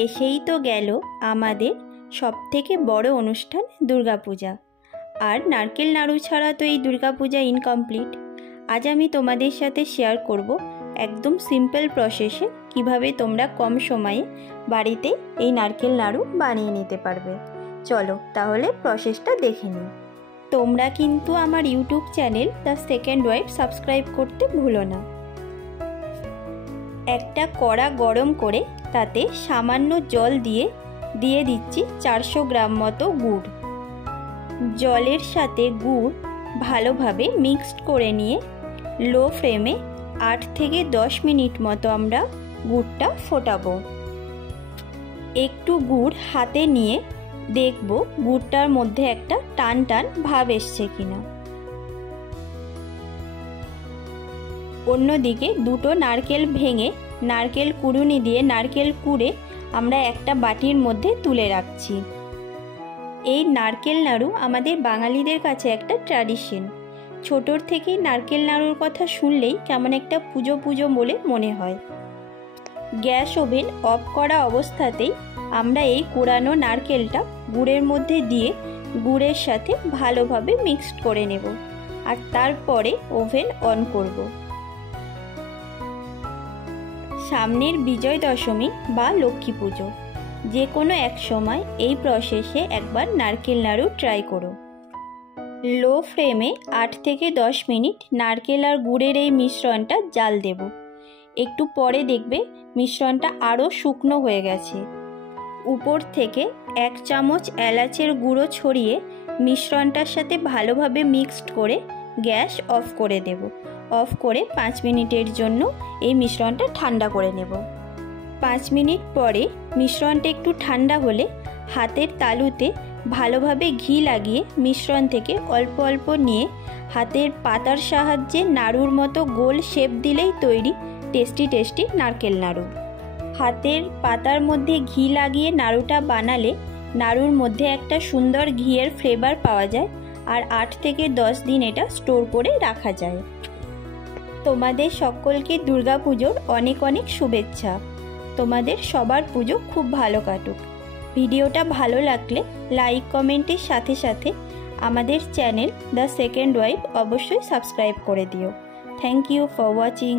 এসেই তো গেল আমাদের সবথেকে বড় অনুষ্ঠান দুর্গাপূজা। আর নারকেল নাড়ু ছাড়া তো এই দুর্গাপূজা ইনকমপ্লিট। আজ আমি তোমাদের সাথে শেয়ার করব একদম সিম্পল প্রসেসে কিভাবে তোমরা কম সময়ে বাড়িতে এই নারকেল নাড়ু বানিয়ে নিতে পারবে। চলো তাহলে প্রসেসটা দেখে নিই। তোমরা কিন্তু আমার YouTube channel the second wife subscribe করতে ভুলো না। একটা কড়া গরম করে তাতে সামান্য জল দিয়ে দিচ্ছি 400 গ্রাম মতো গুড়। জলের সাথে গুড় ভালোভাবে মিক্সড করে নিয়ে লো ফ্লেমে 8 থেকে 10 মিনিট মতো আমরা গুড়টা ফোটাবো। একটু গুড় হাতে নিয়ে দেখব গুড়টার মধ্যে একটা টান টান ভাব এসছে কিনা। অন্যদিকে দুটো নারকেল ভেঙে নারকেল কুড়ুনি দিয়ে নারকেল কুড়ে আমরা একটা বাটির মধ্যে তুলে রাখছি। এই নারকেল নাড়ু আমাদের বাঙালিদের কাছে একটা ট্র্যাডিশন। ছোটোর থেকেই নারকেল নাড়ুর কথা শুনলেই কেমন একটা পুজো পুজো বলে মনে হয়। গ্যাস ওভেন অফ করা অবস্থাতেই আমরা এই কুড়ানো নারকেলটা গুড়ের মধ্যে দিয়ে গুড়ের সাথে ভালোভাবে মিক্সড করে নেব আর তারপরে ওভেন অন করব। সামনের বিজয় দশমী বা লক্ষ্মী পুজো যে কোনো এক সময় এই প্রসেসে একবার নারকেল নাড়ু ট্রাই করো। লো ফ্লেমে 8 থেকে 10 মিনিট নারকেল আর গুড়ের এই মিশ্রণটা জাল দেব। একটু পরে দেখবে মিশ্রণটা আরও শুকনো হয়ে গেছে। উপর থেকে 1 চামচ এলাচের গুঁড়ো ছড়িয়ে মিশ্রণটার সাথে ভালোভাবে মিক্সড করে গ্যাস অফ করে দেব। অফ করে 5 মিনিটের জন্য এই মিশ্রণটা ঠান্ডা করে নেব। 5 মিনিট পরে মিশ্রণটা একটু ঠান্ডা হলে হাতের তালুতে ভালোভাবে ঘি লাগিয়ে মিশ্রণ থেকে অল্প অল্প নিয়ে হাতের পাতার সাহায্যে নাড়ুর মতো গোল শেপ দিলেই তৈরি টেস্টি নারকেল নাড়ু। হাতের পাতার মধ্যে ঘি লাগিয়ে নাড়ুটা বানালে নাড়ুর মধ্যে একটা সুন্দর ঘিয়ের ফ্লেভার পাওয়া যায় আর 8 থেকে 10 দিন এটা স্টোর করে রাখা যায়। তোমাদের সকলকে দুর্গাপুজোর অনেক অনেক শুভেচ্ছা। তোমাদের সবার পুজো খুব ভালো কাটুক। ভিডিওটা ভালো লাগলে লাইক কমেন্টের সাথে সাথে আমাদের চ্যানেল দ্য সেকেন্ড ওয়াইফ অবশ্যই সাবস্ক্রাইব করে দিও। Thank you for watching.